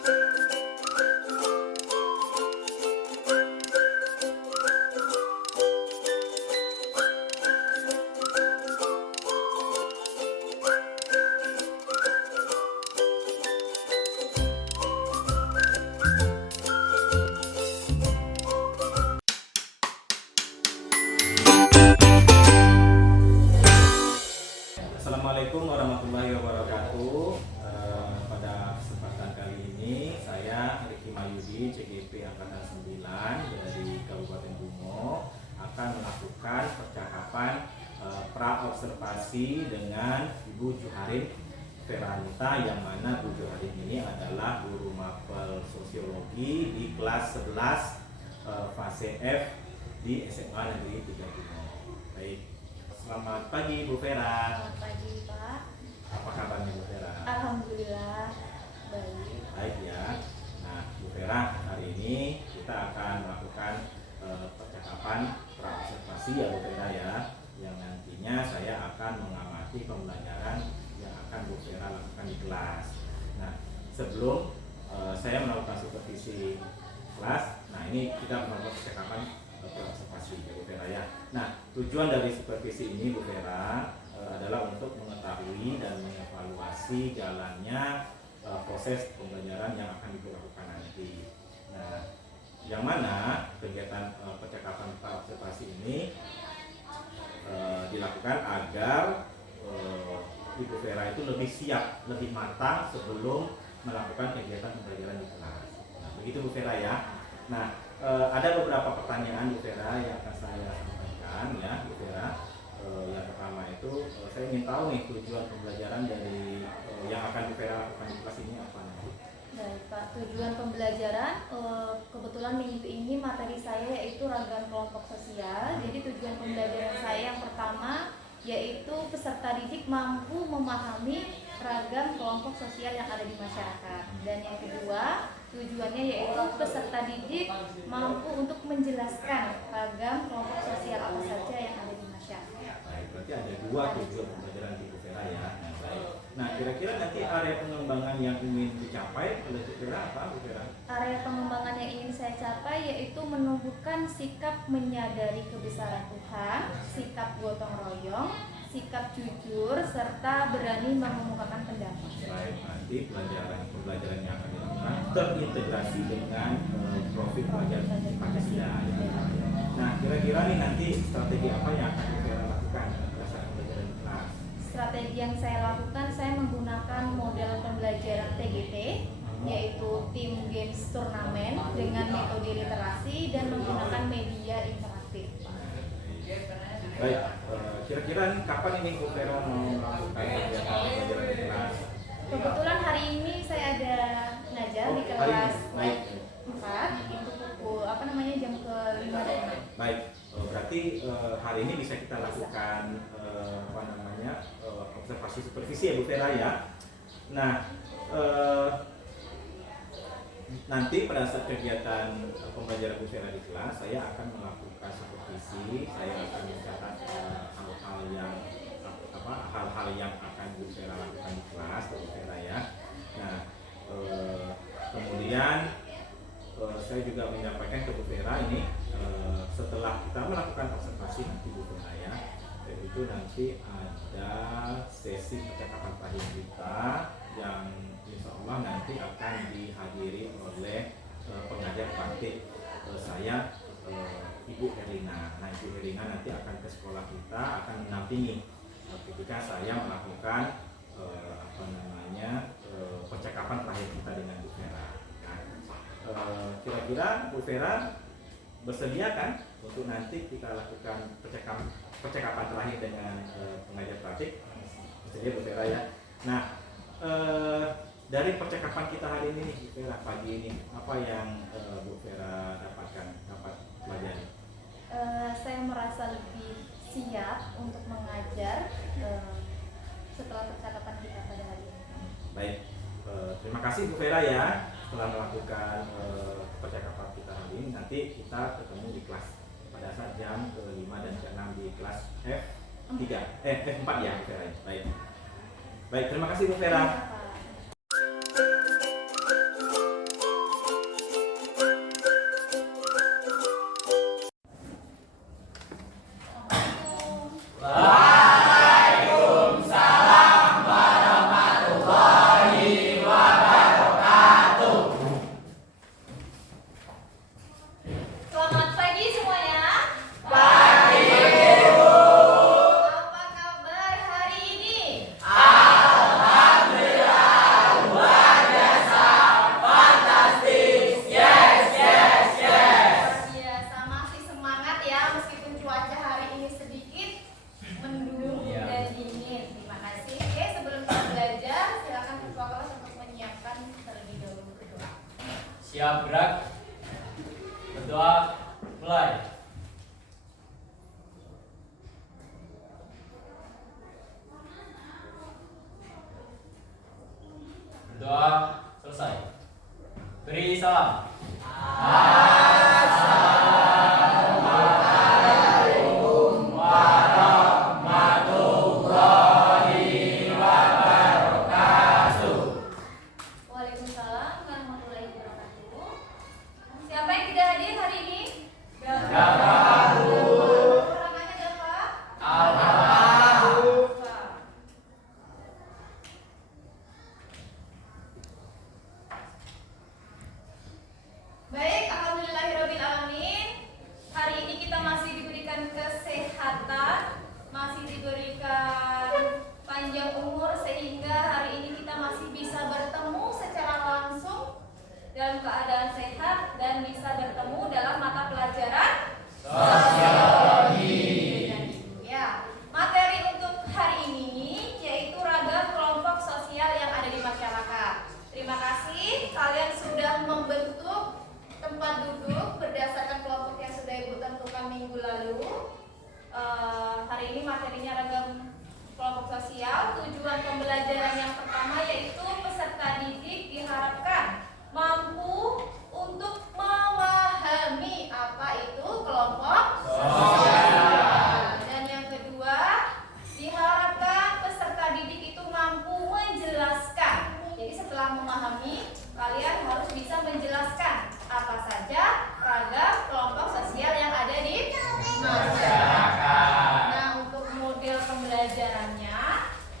Assalamualaikum warahmatullahi wabarakatuh. Pada kesempatan kali ini saya Riki Mayudi, CGP Angkatan 9 dari Kabupaten Bungo akan melakukan percakapan pra-observasi dengan Ibu Juharin Feranita, yang mana Bu Juharin ini adalah guru mapel sosiologi di kelas 11 fase F di SMA Negeri 3 Bungo. Baik. Selamat pagi Bu Vera. Selamat pagi Pak. Apa kabarnya Bu Vera? Alhamdulillah baik. Baik ya. Nah Bu Vera, hari ini kita akan melakukan percakapan pra-observasi ya Bu Vera ya, yang nantinya saya akan mengamati pembelajaran yang akan Bu Vera lakukan di kelas. Nah sebelum saya melakukan supervisi kelas, nah ini kita melakukan percakapan observasi Bu Vera ya. Nah, tujuan dari supervisi ini Bu Vera adalah untuk mengetahui dan mengevaluasi jalannya proses pembelajaran yang akan dilakukan nanti. Nah, yang mana kegiatan percakapan observasi ini dilakukan agar Ibu Vera itu lebih siap, lebih matang sebelum melakukan kegiatan pembelajaran di kelas. Nah, begitu Bu Vera ya. Nah, ada beberapa pertanyaan Bu Vera yang akan saya sampaikan ya Bu Vera. Yang pertama itu saya ingin tahu nih tujuan pembelajaran dari yang akan Bu Vera lakukan di kelas ini apa nanti? Baik Pak, tujuan pembelajaran kebetulan minggu ini materi saya yaitu ragam kelompok sosial. Jadi tujuan pembelajaran saya yang pertama yaitu peserta didik mampu memahami ragam kelompok sosial yang ada di masyarakat. Dan yang kedua, tujuannya yaitu peserta didik mampu untuk menjelaskan ragam kelompok sosial apa saja yang ada di masyarakat. Baik, berarti ada dua tujuan pembelajaran di Bu Vera ya. Nah, baik. Nah, kira-kira nanti area pengembangan yang ingin dicapai oleh Bu Vera apa Bu Vera? Area pengembangan yang ingin saya capai yaitu menumbuhkan sikap menyadari kebesaran Tuhan, sikap gotong royong, sikap jujur, serta berani mengemukakan pendapat. Baik, nanti pembelajaran yang akan dilakukan terintegrasi dengan profil pelajaran Pancasila. Nah, kira-kira nih nanti strategi apa yang akan kita lakukan pada saat pembelajaran di kelas? Strategi yang saya lakukan, saya menggunakan model pembelajaran TGT, yaitu Team Games Turnamen dengan metode literasi dan menggunakan media interaktif. Baik, kira-kira nih kapan ini Bu Vera mau melakukan kegiatan pembelajaran di kelas? Kebetulan hari ini saya ada ngajar di kelas 4 untuk pukul jam ke-5 dan 6. Baik, berarti hari ini bisa kita lakukan observasi supervisi ya Bu Vera ya. Nah, nanti pada saat kegiatan pembelajaran Bu Vera di kelas, saya akan melakukan supervisi, saya akan mencatat hal-hal yang akan Bu Vera lakukan di kelas Bu Vera ya. Nah, kemudian saya juga menyampaikan ke Bu Vera ini setelah kita melakukan observasi nanti Bu Vera ya, itu nanti ada sesi percakapan terakhir kita yang insya Allah nanti akan dihadiri oleh pengajar praktik saya Ibu Herina. Nah, Ibu Herina nanti akan ke sekolah kita, akan menampingi ketika saya melakukan percakapan terakhir kita dengan Bu Vera. Nah, kira-kira Bu Vera bersedia kan untuk nanti kita lakukan percakapan terakhir dengan pengajar praktik? Bersedia Bu Vera ya. Nah, dari percakapan kita hari ini nih Bu Vera, pagi ini apa yang Bu Vera dapat pelajari? Saya merasa lebih siap untuk mengajar setelah percakapan kita pada hari ini. Baik, terima kasih Bu Vera ya telah melakukan percakapan kita hari ini. Nanti kita ketemu di kelas pada saat jam ke-5 dan ke-6 di kelas F4 ya Bu Vera. Baik, terima kasih Bu Vera. Siap gerak. Berdoa mulai. Berdoa selesai. Beri salam. Assalamualaikum warahmatullahi wabarakatuh. Waalaikumsalam warahmatullahi wabarakatuh. Siapa yang tidak hadir hari ini? Dapat. Kekurangannya dapat? Alhamdulillah. Baik, alhamdulillahirabbil alamin. Hari ini kita masih diberikan kesehatan, masih diberikan panjang umur sehingga hari ini kita masih bisa bertemu secara langsung dalam keadaan sehat dan bisa bertemu dalam mata pelajaran Sosiologi. Ya, materi untuk hari ini yaitu ragam kelompok sosial yang ada di masyarakat. Terima kasih kalian sudah membentuk tempat duduk berdasarkan kelompok yang sudah Ibu tentukan minggu lalu. Hari ini materinya ragam kelompok sosial. Tujuan pembelajaran yang pertama yaitu peserta didik diharapkan mampu untuk memahami apa itu kelompok sosial. Dan yang kedua, diharapkan peserta didik itu mampu menjelaskan. Jadi setelah memahami, kalian harus bisa menjelaskan apa saja ragam kelompok sosial yang ada di masyarakat. Nah, untuk model pembelajarannya,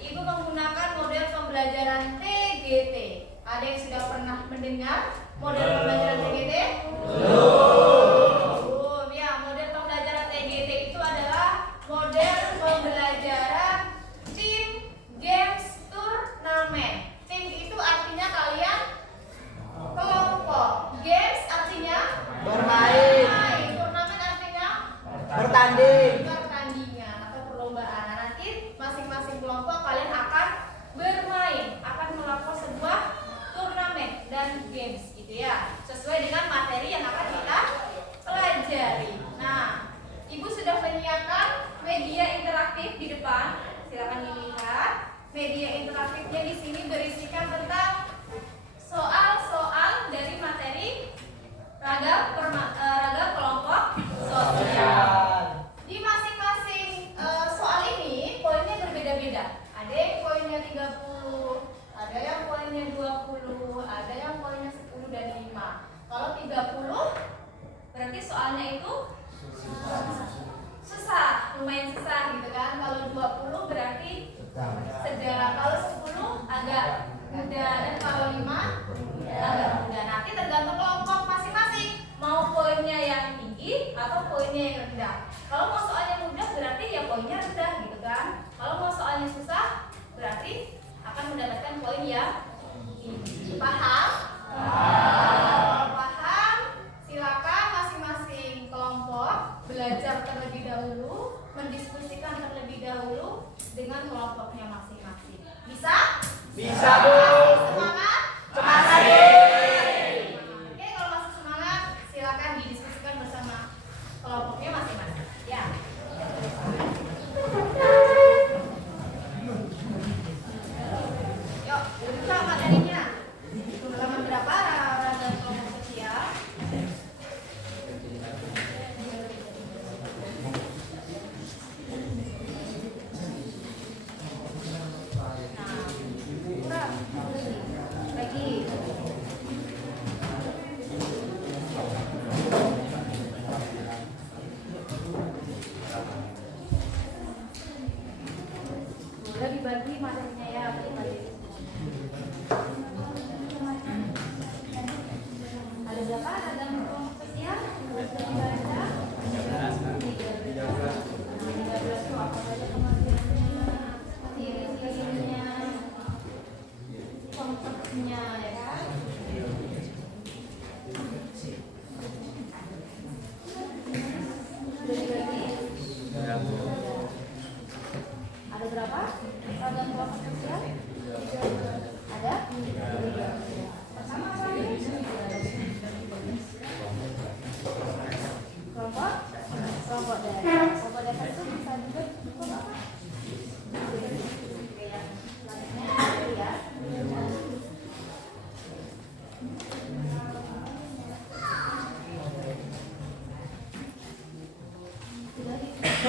Ibu menggunakan model pembelajaran TGT. Ada yang sudah pernah mendengar model pembelajaran TGT? Belum. Ya, model pembelajaran TGT itu adalah model pembelajaran tim games turnamen. Tim itu artinya kalian kelompok. Games artinya bermain. Turnamen artinya pertandingan atau perlombaan. Nah, nanti masing-masing kelompok kalian akan bermain, akan melakukan sebuah turnamen dan games gitu ya, sesuai dengan materi yang akan kita pelajari. Nah, Ibu sudah menyiapkan media interaktif di depan. Silakan dilihat. Media interaktifnya di sini berisikan tentang soal-soal dari materi ragam kelompok sosial. Di masing-masing soal ini poinnya berbeda-beda. Ada yang poinnya 30, ada yang poinnya 20, ada yang poinnya 10 dan 5. Kalau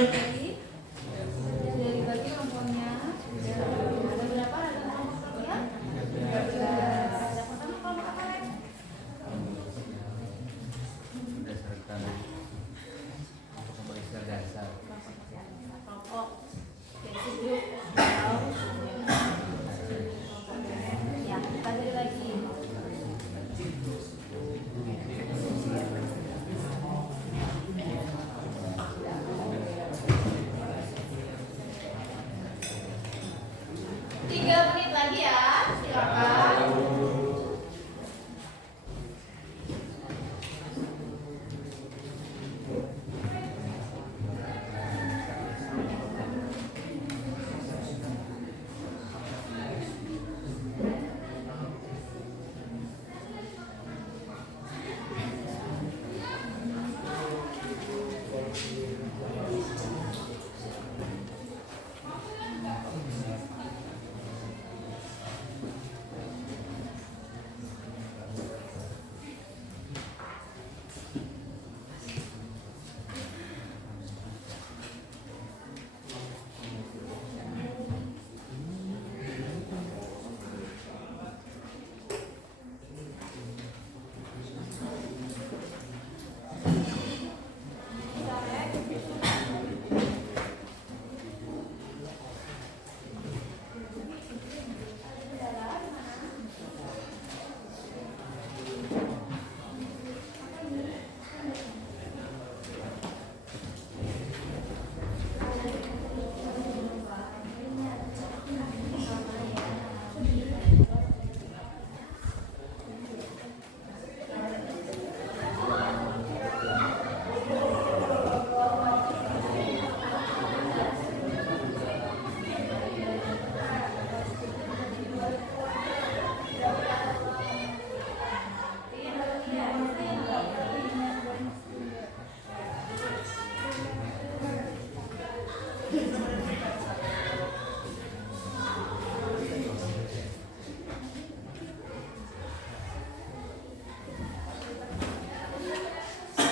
Sudah dibagi nomornya. Ada berapa? Ada nomornya? 13. Yang pertama kelompok apa, Ren? Berdasarkan pemeriksaan dasar. Kelompok basic group. Ya, kita beri lagi. Tiga menit lagi ya, silakan.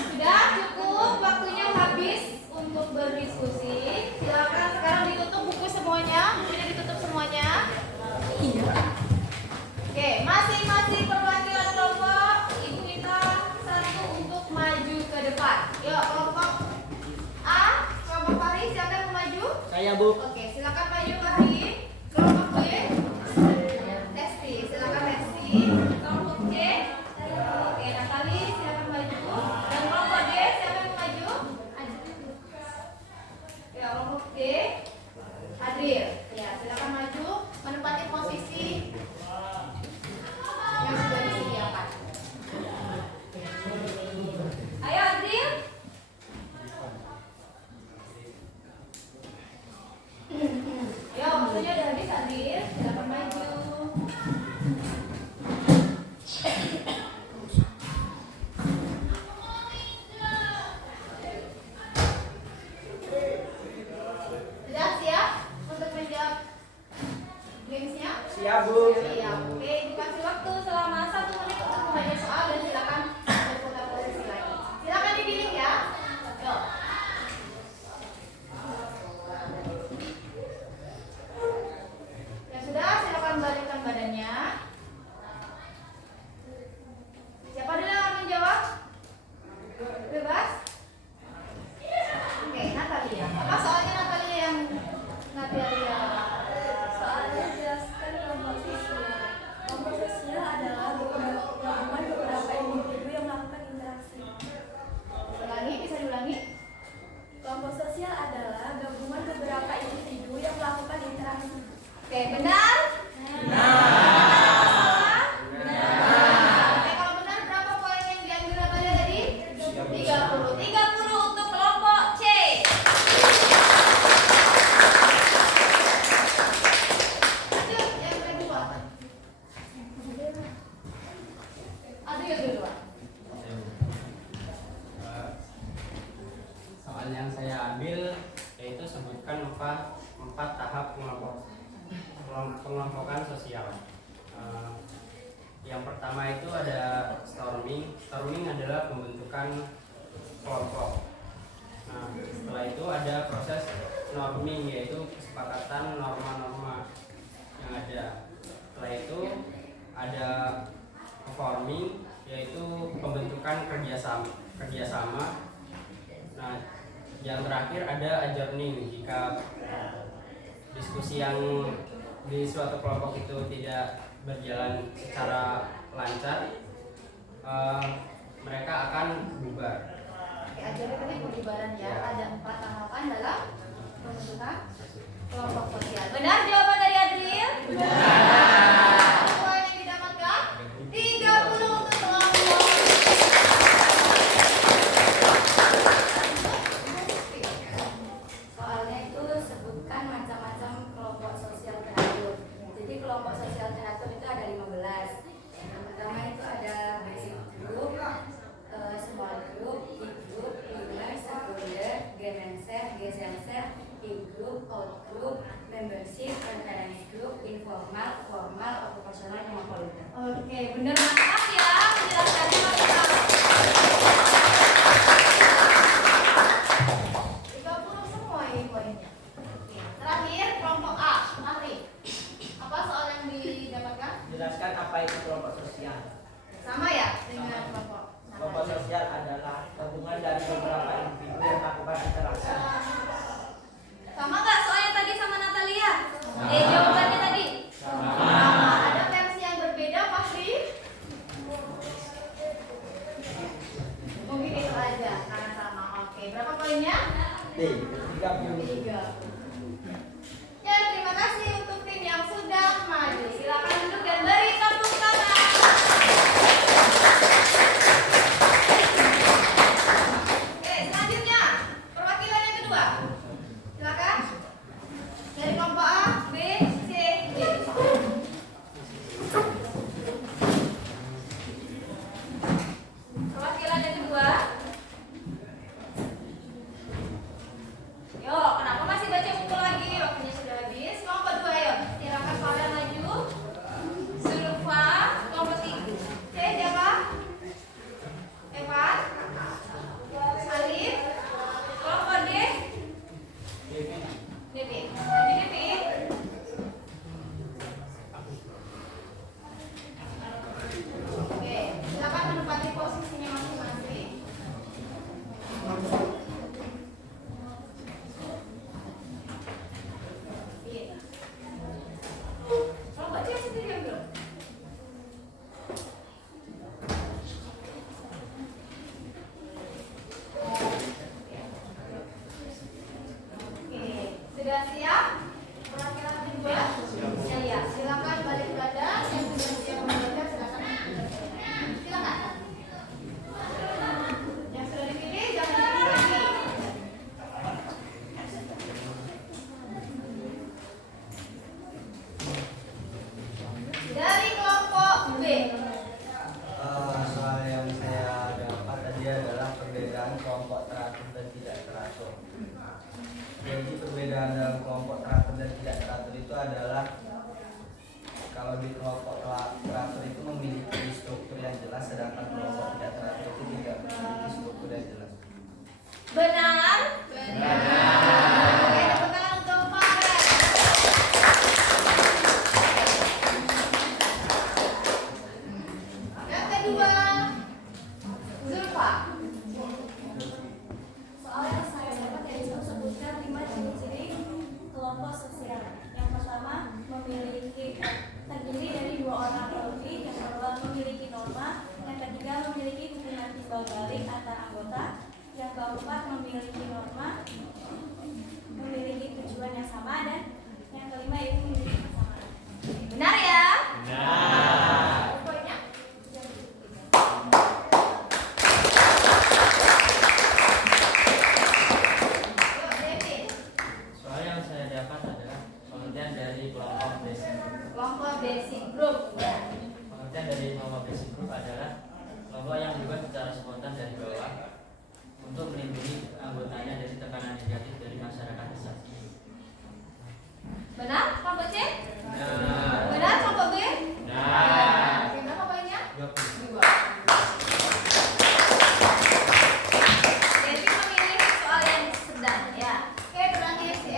Sudah cukup, waktunya habis untuk berdiskusi. Silakan sekarang ditutup buku semuanya, bukunya ditutup semuanya. Oke, masing-masing perwakilan kelompok, ibu minta satu untuk maju ke depan. Yuk, kelompok A, kelompok Faris, silakan maju. Saya, Bu. Oke, silakan maju Fahim. Kelompok B, Lesti, silakan Lesti. Kelompok C, oke Natali, silakan maju. Dan kelompok D, siapa yang mau maju? Ya, kelompok D, Adril. Ya, silakan maju menempati posisi yang sudah disediakan. Ayo Adril. Ya, waktunya udah habis Adril, silakan maju. Sudah siap untuk menjawab gamesnya? Siap, Bu. Siap. Oke, dikasih waktu selama 1 menit untuk membaca soal dan silakan berputar posisi lagi. Silakan dipilih ya. Yuk. Ya sudah, silakan balikkan badannya. Siapa dulu yang akan menjawab? Bebas? Oke, Natalia. Apa soalnya Natalia yang Natalia? Soalnya jelaskan kelompok sosial. Kelompok sosial adalah gabungan beberapa individu yang melakukan interaksi. Ulangi, bisa diulangi? Kelompok sosial adalah gabungan beberapa individu yang melakukan interaksi. Oke, benar? Benar. Oke, kalau benar berapa poin yang diambil Natalia tadi? 30. 30 untuk kelompok C. Lanjut, yang kedua. Adril duluan. Soal yang saya ambil yaitu sebutkan empat tahap pengelompokan sosial. Yang pertama itu ada storming. Storming adalah pembentukan kelompok. Nah, setelah itu ada proses norming, yaitu kesepakatan norma-norma yang ada. Setelah itu ada performing, yaitu pembentukan kerjasama. Nah, yang terakhir ada adjourning. Jika diskusi yang di suatu kelompok itu tidak berjalan secara lancar, mereka akan bubar. Oke, ajaran tadi pembubaran ya. Ada 4 tahapan dalam pembentukan kelompok sosial. Benar jawaban dari Adril? Benar. Poin yang didapatkan 30 untuk kelompok. Soalnya itu sebutkan macam-macam kelompok sosial teratur. Jadi kelompok sosial teratur itu ada 15. Yang pertama itu ada basic group, small group, big group, primer, sekunder, gemenser, geselser, in-group, out-group, membership, reference group, informal, formal, okupasional, cosmopolitan. Oke, benar mantap ya penjelasannya mantap. 30 semua ini poinnya. Oke, terakhir kelompok A, Ahli. Apa soal yang didapatkan? Jelaskan apa itu kelompok sosial. Sama ya dengan kelompok. Kelompok sosial adalah gabungan dari beberapa individu yang melakukan interaksi. Sama nggak soalnya tadi sama Natalia? Jawabannya tadi? Sama. Ada versi yang berbeda pasti? Mungkin itu aja karena sama. Oke, berapa poinnya? 30. 3. Ya, terima kasih untuk tim yang sudah maju. Silakan duduk dan beri tepuk tangan. Oke, selanjutnya perwakilan yang kedua. Silakan. Dari kelompok A, B, C, D. Perwakilan yang kedua. Yo, kenapa masih baca buku lagi? Waktunya sudah habis. Kelompok 2, ayo. Silakan kalian maju. Zulfa, kelompok 3. C, siapa? Evan? Alif? Kelompok D? Devi. Devi? Oke, silakan menempati posisinya masing-masing. Iya. Kelompok C sendiri yang belum. Oke, sudah siap? Perwakilan kedua? Siap. Silakan balik badan. Yang sudah siap membaca silakan. Silakan. Yang sudah dipilih jangan dipilih lagi. Dari kelompok B. Soal yang saya dapat tadi adalah perbedaan kelompok teratur dan tidak teratur. Jadi perbedaan dalam kelompok teratur dan tidak teratur itu adalah kalau di kelompok teratur itu memiliki struktur yang jelas, sedangkan kelompok tidak teratur itu tidak memiliki struktur yang jelas. Benar? Benar. Oke, tepuk tangan untuk Farel. Yang kedua, Zulfa. Soal yang saya dapat yaitu sebutkan 5 ciri-ciri kelompok sosial. Yang pertama terdiri dari 2 orang atau lebih. Yang kedua memiliki norma. Yang ketiga memiliki hubungan timbal balik antar anggota. Yang keempat memiliki norma, memiliki tujuan yang sama, dan yang kelima yaitu memiliki kesamaan. Benar ya? Benar. Poinnya? Yuk, Devi. Soal yang saya dapat adalah pengertian dari kelompok basic. Kelompok basic group. Pengertian dari kelompok basic group adalah kelompok yang dibuat secara spontan dari bawah untuk melindungi anggotanya dari tekanan negatif dari masyarakat besar. Benar? Kelompok C? Benar. Benar? Kelompok B? Benar. Oke, berapa poinnya? 20. 2. Devi memilih soal yang sedang ya. Oke, terakhir si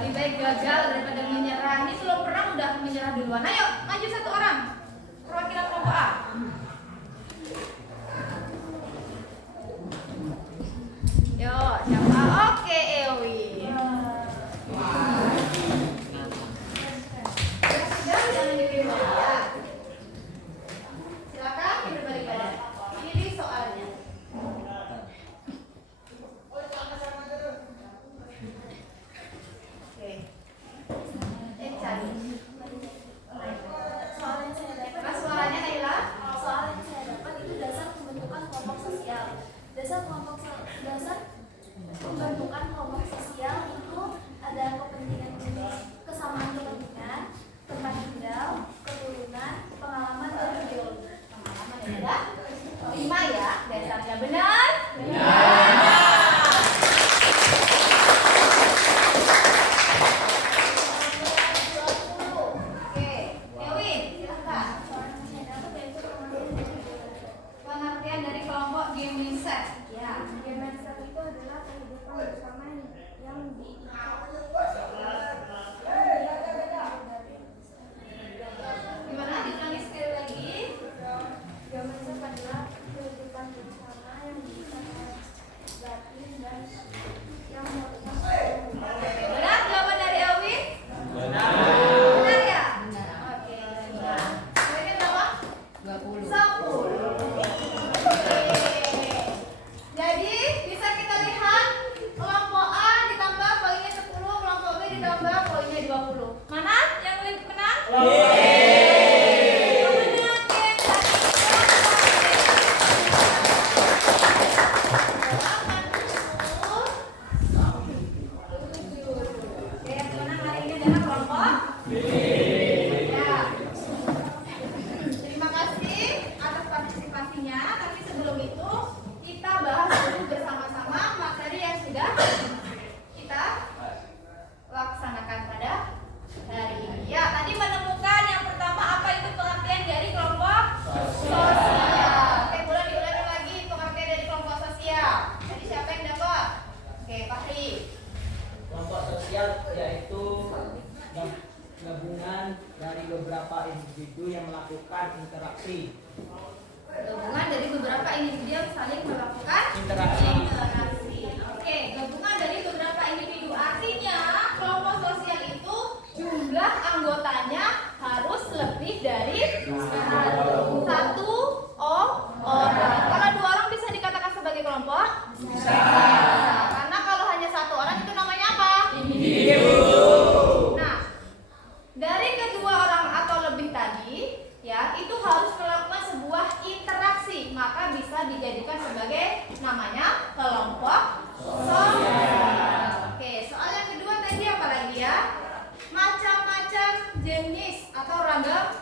lebih baik gagal daripada menyerah. Ini sebelum perang udah menyerah duluan. Ayo, maju satu orang. Perwakilan kelompok A. Yo, siapa? Oke, Ewi. Sudah, jangan dipilih ya. Silakan hidup balik badan. Pilih soalnya. Oke. Cari. Soal yang saya dapat, Mas suaranya Naila. soal yang saya dapat itu dasar pembentukan kelompok sosial. Dasar pembentukan kelompok sosial itu ada kepentingan jenis, kesamaan kepentingan, tempat tinggal, keturunan, pengalaman dan ideologi. Pengalaman ya. 5 ya, dasarnya benar. Oke, Dewi, silakan. Soal yang saya dapat yaitu Pengertian dari kelompok game mindset. ya, game mindset itu adalah kehidupan bersama yang Gimana? Diulangi sekali lagi. game mindset adalah kehidupan bersama yang diikat oleh batin dan yang merupakan Benar jawaban dari Ewi? Benar. Benar ya? Oke, benar. Poinnya berapa? 20. 10. Oke. Jadi bisa kita lihat kelompok A ditambah poinnya 10, kelompok B ditambah poinnya 20. Mana yang lebih menang? Kemenangan geng dari Oke, yang menang hari ini adalah kelompok B. Ya. Terima kasih atas partisipasinya. Tapi sebelum itu kita bahas dulu bersama-sama materi yang sudah kita laksanakan pada hari ini. Ya, tadi menemukan yang pertama apa itu pengertian dari kelompok sosial. Oke, boleh diulangi lagi pengertian dari kelompok sosial. Tadi siapa yang dapat? Oke, Fahri. Kelompok sosial yaitu gabungan dari beberapa individu yang melakukan interaksi. Gabungan dari beberapa individu yang saling melakukan Interaksi. Oke, gabungan dari beberapa individu artinya kelompok sosial itu jumlah anggotanya harus lebih dari satu orang. Kalau 2 orang bisa dikatakan sebagai kelompok? Bisa. Karena kalau hanya 1 orang itu namanya apa? Nah, dari kedua orang atau lebih tadi, ya itu harus melakukan sebuah interaksi, maka bisa dijadikan sebagai namanya kelompok sosial. Oke, soal yang kedua tadi apa lagi ya? Macam-macam jenis atau ragam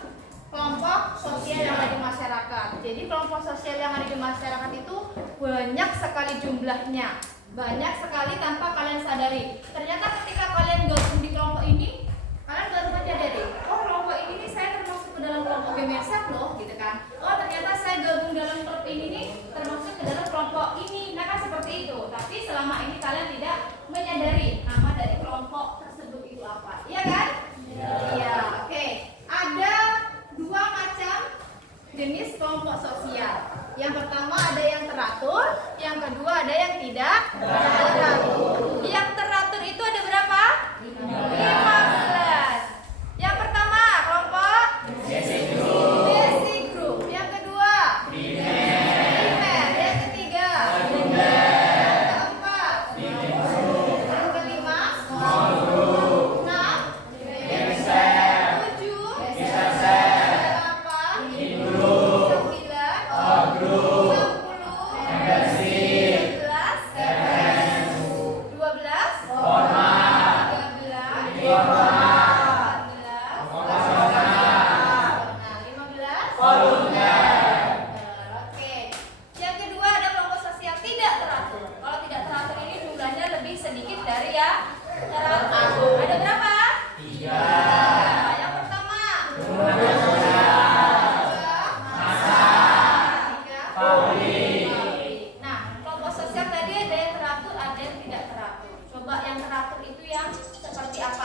kelompok sosial yang ada di masyarakat. Jadi kelompok sosial yang ada di masyarakat itu banyak sekali jumlahnya, banyak sekali tanpa kalian sadari. Ternyata ketika kalian gabung di kelompok ini, kalian baru menyadari, oh kelompok ini nih saya termasuk ke dalam kelompok GMSF loh, gitu kan. Oh ternyata saya gabung dalam klub ini nih termasuk ke dalam kelompok ini. Nah kan seperti itu. Tapi selama ini kalian tidak menyadari nama dari kelompok tersebut itu apa. Iya kan? Iya. Oke. Ada 2 macam jenis kelompok sosial. Yang pertama ada yang teratur, yang kedua ada yang tidak teratur. Yang teratur itu ada berapa? 15. Yang pertama kelompok basic group. Yang kedua primer. Yang ketiga yang keempat yang kelima 6 seperti apa?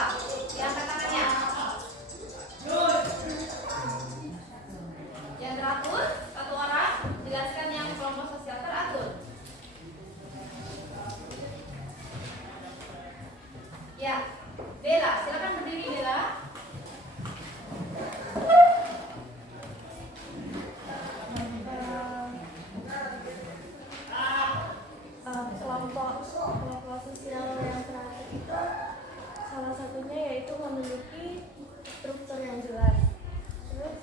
Ya, Bella, silakan berdiri Bella. Kelompok sosial yang teratur itu salah satunya yaitu memiliki struktur yang jelas, terus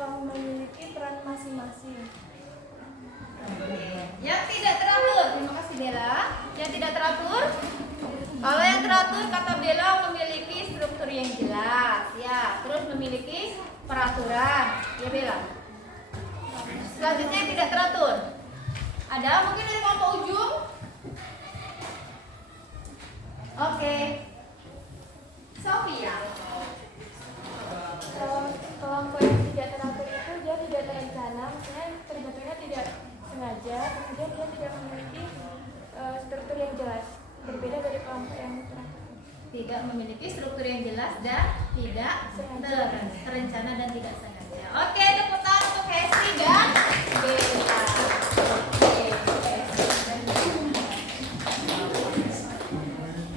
memiliki peran masing-masing. Yang tidak teratur, terima kasih Bella. Yang tidak teratur, kalau yang teratur kata Bella memiliki struktur yang jelas, ya, terus memiliki peraturan, ya Bella. Selanjutnya yang tidak teratur, ada mungkin dari kelompok ujung. Oke, Sofia. Kelompok yang tidak teratur itu dia tidak terencana, maksudnya terbentuknya tidak sengaja, kemudian dia tidak memiliki struktur yang jelas, berbeda dari kelompok yang teratur. Tidak memiliki struktur yang jelas dan tidak terencana dan tidak sengaja. Oke, tepuk tangan untuk Hesti dan Bella.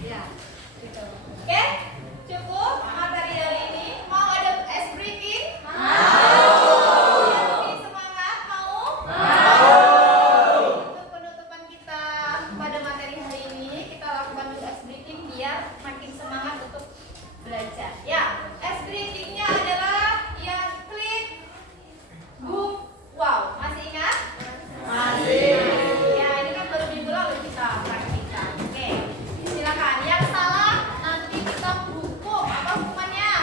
Ya, gitu. Oke, cukup materi hari ini. Mau ada ice breaking? Mau. Semangat, mau? Untuk penutupan kita pada materi hari ini, kita lakukan dulu ice breaking biar makin semangat untuk belajar. Ya, ice breakingnya adalah ya klik, boom, wow. Masih ingat? Masih. Ya, ini kan baru minggu lalu kita praktikkan. Oke, silakan. Yang salah nanti kita hukum. Apa hukumannya?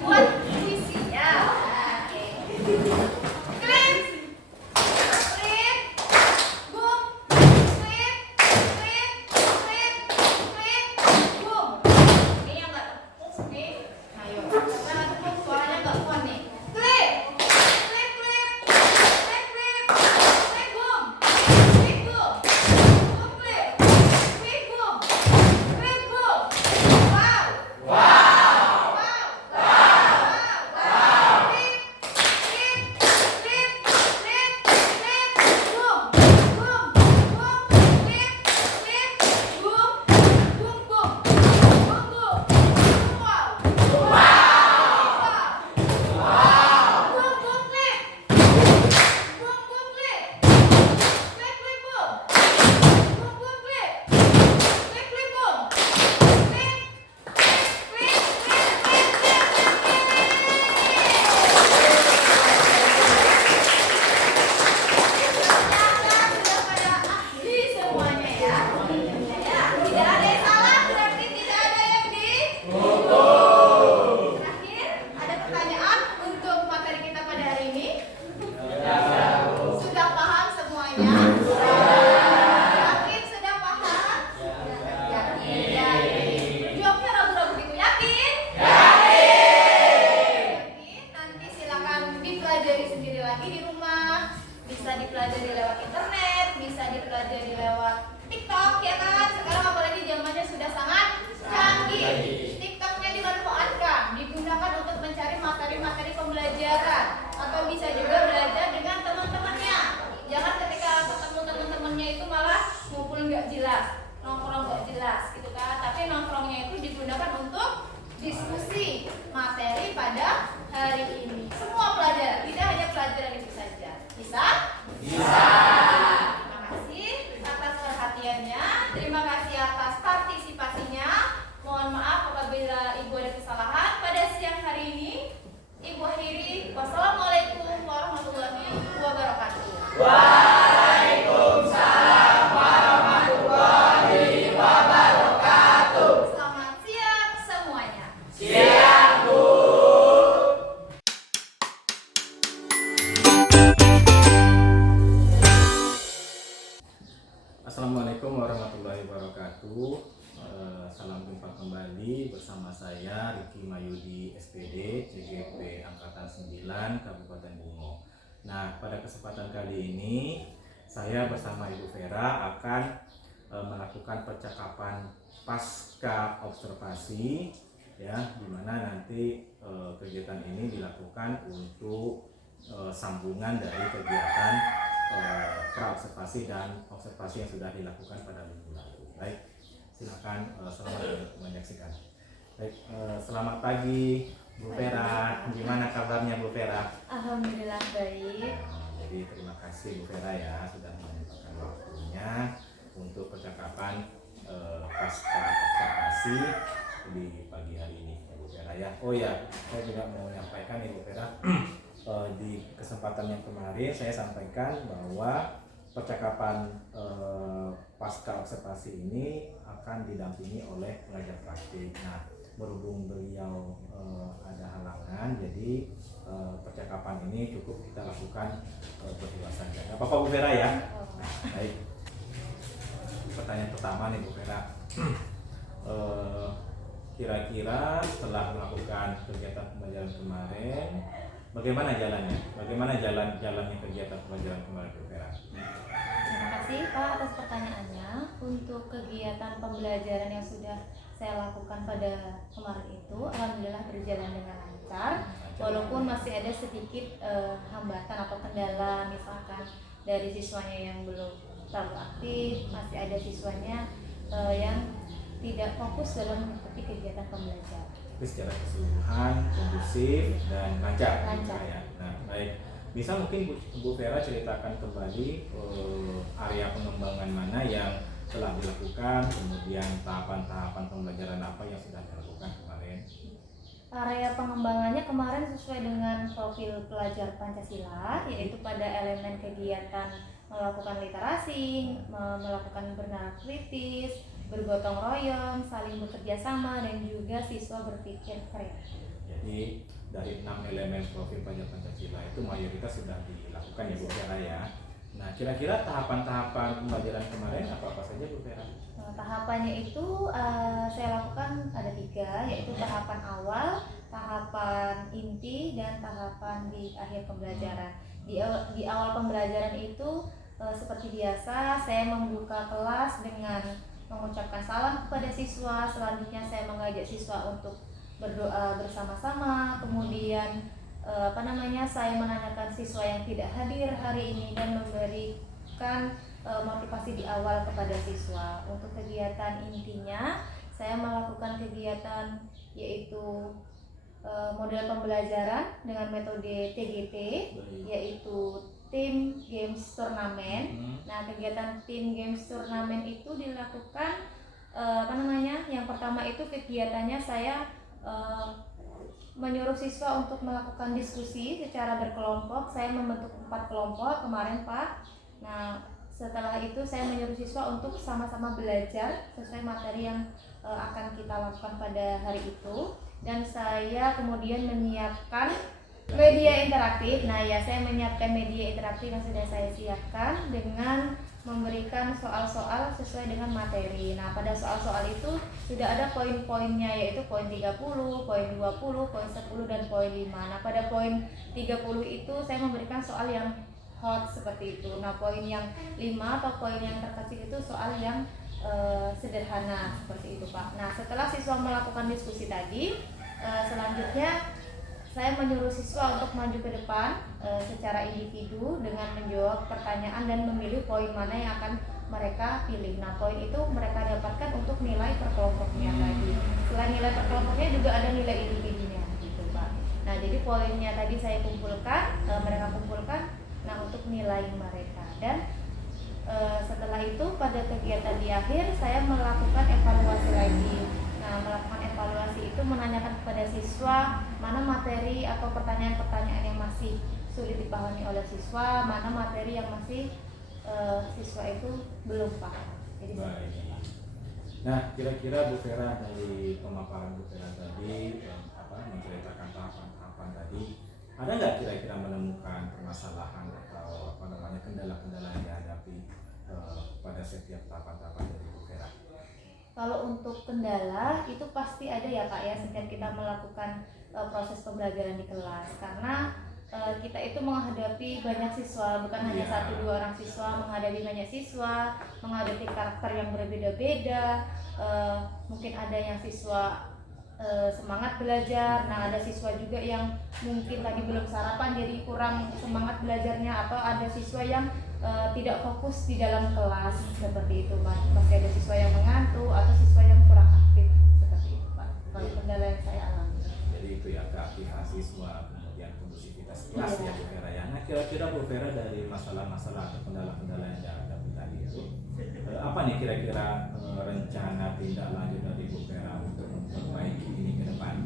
Buat puisi ya. Oke. Klik, klik, boom, klik, klik, klik, klik, boom. Ini yang nggak tepuk nih. Ayo, jangan tepuk, suaranya nggak kuat nih. Klik, klik, klik, klik, klik, klik, boom, klik, boom, boom, klik, klik, boom, klik, boom. Wow, wow, wow, wow. Klik, klik, klik, klik, klik, boom, boom, boom, klik, klik, boom, boom, boom, boom, boom. Wow, wow, wow. Boom, boom, klik. Boom, boom, klik. Klik, klik, boom. Boom, boom, klik. Klik, klik, boom. Klik, klik, klik, sudah pada ahli semuanya ya. Ya, tidak ada yang salah, berarti tidak ada yang Terakhir, ada pertanyaan untuk materi kita pada hari ini? Sudah paham semuanya? Yakin sudah paham? Yakin. Jawabnya ragu-ragu gitu. Yakin? Yakin. Nanti silakan dipelajari sendiri lagi di rumah. Bisa dipelajari lewat internet, bisa dipelajari lewat TikTok, ya kan? Sekarang apalagi zamannya sudah sangat canggih. TikToknya dimanfaatkan, digunakan untuk mencari materi-materi pembelajaran, atau bisa juga belajar dengan teman-temannya. Jangan ketika ketemu teman-temannya itu malah ngumpul nggak jelas, nongkrong nggak jelas, gitu kan? Tapi nongkrongnya itu digunakan untuk diskusi materi pada hari ini. Semua pelajaran, tidak hanya pelajaran itu saja. Bisa? Bisa. Terima kasih atas perhatiannya. Terima kasih atas partisipasinya. Mohon maaf apabila Ibu ada kesalahan pada siang hari ini. Ibu akhiri. Wassalamualaikum warahmatullahi wabarakatuh. Waalaikumsalam warahmatullahi wabarakatuh. Selamat siang semuanya. Siang, Bu. Assalamualaikum warahmatullahi wabarakatuh. Salam jumpa kembali bersama saya Riki Mayudi SPD CGP Angkatan 9 Kabupaten Bungo. Nah, pada kesempatan kali ini saya bersama Ibu Vera akan melakukan percakapan pasca observasi, ya, di mana nanti kegiatan ini dilakukan untuk sambungan dari kegiatan praobservasi dan observasi yang sudah dilakukan pada minggu lalu. Baik, silakan selamat menyaksikan. Baik, selamat pagi Bu Vera. Gimana kabarnya Bu Vera? Alhamdulillah baik. Jadi terima kasih Bu Vera ya sudah menyempatkan waktunya untuk percakapan pasca observasi di pagi hari ini Bu Vera ya. Oh ya, saya juga mau menyampaikan nih Bu Vera. Di kesempatan yang kemarin saya sampaikan bahwa percakapan pasca observasi ini akan didampingi oleh pengajar praktik. Nah, berhubung beliau ada halangan, jadi percakapan ini cukup kita lakukan berdua saja. Gak apa-apa Bu Vera ya. Baik. Pertanyaan pertama nih Bu Vera. Kira-kira setelah melakukan kegiatan pembelajaran kemarin, bagaimana jalannya? Bagaimana jalannya kegiatan pembelajaran kemarin Bu Vera? Terima kasih Pak atas pertanyaannya. Untuk kegiatan pembelajaran yang sudah saya lakukan pada kemarin itu, alhamdulillah berjalan dengan lancar. Walaupun masih ada sedikit hambatan atau kendala, misalkan dari siswanya yang belum terlalu aktif, masih ada siswanya yang tidak fokus dalam mengikuti kegiatan pembelajaran. Tapi secara keseluruhan kondusif dan lancar. Lancar. Ya. Nah, baik. Bisa mungkin Bu Vera ceritakan kembali area pengembangan mana yang telah dilakukan, kemudian tahapan-tahapan pembelajaran apa yang sudah dilakukan kemarin? Area pengembangannya kemarin sesuai dengan profil pelajar Pancasila, yaitu pada elemen kegiatan melakukan literasi, melakukan bernalar kritis, bergotong royong, saling bekerja sama, dan juga siswa berpikir kreatif. Jadi dari 6 elemen profil pelajar Pancasila itu mayoritas sudah dilakukan ya Bu Vera ya. Nah, kira-kira tahapan-tahapan pembelajaran kemarin apa saja Bu Vera? Tahapannya itu saya lakukan ada 3, yaitu tahapan awal, tahapan inti, dan tahapan di akhir pembelajaran. Di awal pembelajaran itu seperti biasa saya membuka kelas dengan mengucapkan salam kepada siswa. Selanjutnya saya mengajak siswa untuk berdoa bersama-sama. Kemudian saya menanyakan siswa yang tidak hadir hari ini dan memberikan motivasi di awal kepada siswa. Untuk kegiatan intinya saya melakukan kegiatan yaitu model pembelajaran dengan metode TGT, yaitu Team Games Turnamen. Nah, kegiatan Team Games Turnamen itu dilakukan yang pertama itu kegiatannya saya menyuruh siswa untuk melakukan diskusi secara berkelompok. Saya membentuk 4 kelompok kemarin Pak. Nah, setelah itu saya menyuruh siswa untuk sama-sama belajar sesuai materi yang akan kita lakukan pada hari itu. Dan saya kemudian menyiapkan media interaktif. Nah ya, saya menyiapkan media interaktif yang sudah saya siapkan dengan memberikan soal-soal sesuai dengan materi. Nah, pada soal-soal itu sudah ada poin-poinnya, yaitu poin 30, poin 20, poin 10, dan poin 5. Nah, pada poin 30 itu saya memberikan soal yang hot seperti itu. Nah, poin yang 5 atau poin yang terkecil itu soal yang sederhana seperti itu Pak. Nah, setelah siswa melakukan diskusi tadi, selanjutnya saya menyuruh siswa untuk maju ke depan secara individu dengan menjawab pertanyaan dan memilih poin mana yang akan mereka pilih. Nah, poin itu mereka dapatkan untuk nilai per kelompoknya tadi. Selain nilai per kelompoknya juga ada nilai individunya gitu Pak. Nah, jadi poinnya tadi saya kumpulkan, mereka kumpulkan, nah untuk nilai mereka. Dan setelah itu pada kegiatan di akhir saya melakukan evaluasi lagi. Nah, melakukan evaluasi itu menanyakan kepada siswa mana materi atau pertanyaan-pertanyaan yang masih sulit dipahami oleh siswa, mana materi yang masih siswa itu belum paham. Jadi baik. Nah, kira-kira Bu Vera dari pemaparan Bu Vera tadi menceritakan tahapan-tahapan tadi, ada nggak kira-kira menemukan permasalahan atau kendala-kendala yang dihadapi pada setiap tahapan-tahapan dari Bu Vera? Kalau untuk kendala itu pasti ada ya Pak ya, setiap kita melakukan proses pembelajaran di kelas, karena kita itu menghadapi banyak siswa, bukan hanya 1-2 orang siswa, menghadapi banyak siswa, menghadapi karakter yang berbeda-beda. Mungkin ada yang siswa semangat belajar, nah ada siswa juga yang mungkin tadi belum sarapan jadi kurang semangat belajarnya, atau ada siswa yang tidak fokus di dalam kelas seperti itu Pak. Masih ada siswa yang mengantuk atau siswa yang kurang aktif seperti itu Pak. Kalau kendala yang saya alami. Jadi itu ya, keaktifan siswa, kemudian kondusivitas kelas ya Bu Vera ya. Nah kira-kira Bu Vera dari masalah-masalah atau kendala-kendala yang dihadapi tadi itu apa nih kira-kira rencana tindak lanjut dari Bu Vera untuk memperbaiki ini ke depan?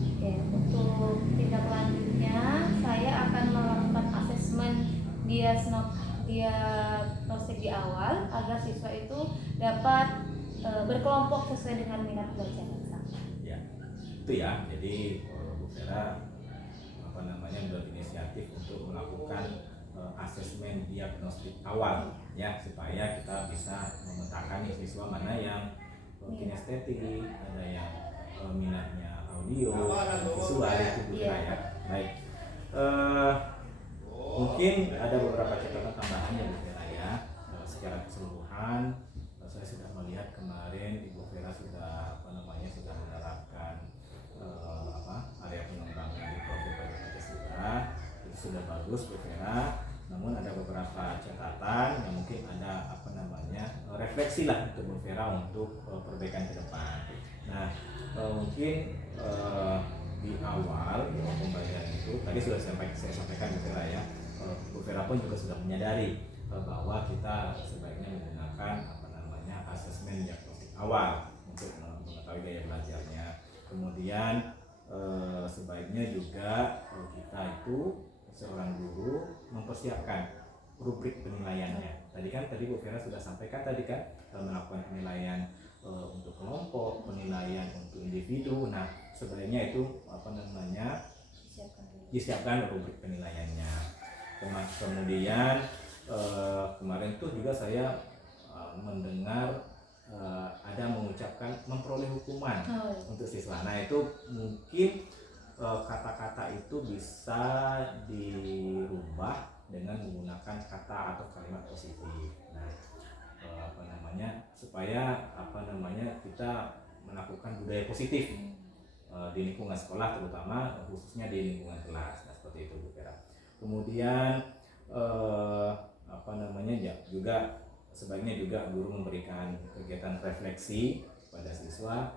Oke, untuk tindak lanjutnya saya akan melakukan asesmen diagnostik di awal agar siswa itu dapat berkelompok sesuai dengan minat belajar. Ya, itu ya. Jadi Bu Vera berinisiatif untuk melakukan asesmen diagnostik awal ya, supaya kita bisa memetakan siswa mana yang kinestetik, ada yang minatnya audio, visual itu Bu Vera ya. Baik. Mungkin ada beberapa catatan tambahan ya Bu Vera ya. Secara keseluruhan saya sudah melihat kemarin Ibu Vera sudah sudah menerapkan area pengembangan di Profil Pancasila. Itu sudah bagus Bu Vera. Namun ada beberapa catatan yang mungkin ada refleksi lah untuk Bu Vera untuk perbaikan ke depan. Nah, mungkin di awal pembelajaran itu tadi sudah saya sampaikan Bu Vera ya. Bu Vera pun juga sudah menyadari bahwa kita sebaiknya menggunakan asesmen diagnostik awal untuk mengetahui gaya belajarnya. Kemudian sebaiknya juga kita itu seorang guru mempersiapkan rubrik penilaiannya. Tadi Bu Vera sudah sampaikan melakukan penilaian untuk kelompok, penilaian untuk individu. Nah, sebaiknya itu disiapkan rubrik penilaiannya. Kemudian kemarin tuh juga saya mendengar ada mengucapkan memperoleh hukuman untuk siswa. Nah, itu mungkin kata-kata itu bisa dirubah dengan menggunakan kata atau kalimat positif. Nah, supaya kita melakukan budaya positif di lingkungan sekolah, terutama khususnya di lingkungan kelas. Nah, seperti itu Bu Vera. Kemudian juga sebaiknya juga guru memberikan kegiatan refleksi pada siswa,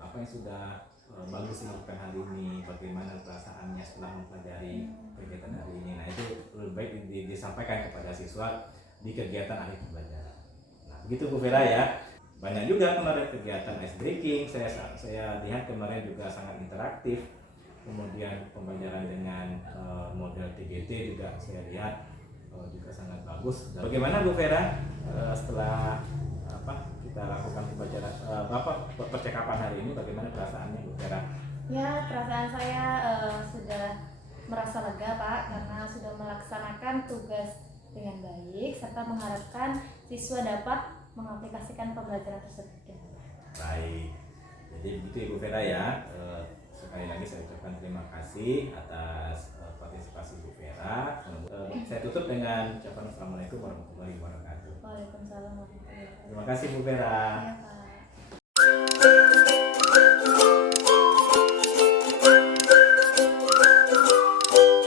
apa yang sudah bagus dilakukan hari ini, bagaimana perasaannya setelah mempelajari kegiatan hari ini. Nah, itu lebih baik disampaikan kepada siswa di kegiatan akhir pembelajaran. Nah, begitu Bu Vera ya. Banyak juga kemarin kegiatan ice breaking, saya lihat kemarin juga sangat interaktif. Kemudian pembelajaran dengan model TGT juga saya lihat juga sangat bagus. Dan bagaimana Bu Vera setelah kita lakukan pembelajaran percakapan hari ini, bagaimana perasaannya Bu Vera? Ya, perasaan saya sudah merasa lega Pak, karena sudah melaksanakan tugas dengan baik serta mengharapkan siswa dapat mengaplikasikan pembelajaran tersebut. Baik, jadi begitu Ibu Vera ya. Sekali lagi saya ucapkan terima kasih atas partisipasi Bu Vera. Saya tutup dengan ucapan assalamualaikum warahmatullahi wabarakatuh. Waalaikumsalam warahmatullahi wabarakatuh. Terima kasih Bu Vera. Ya, Pak.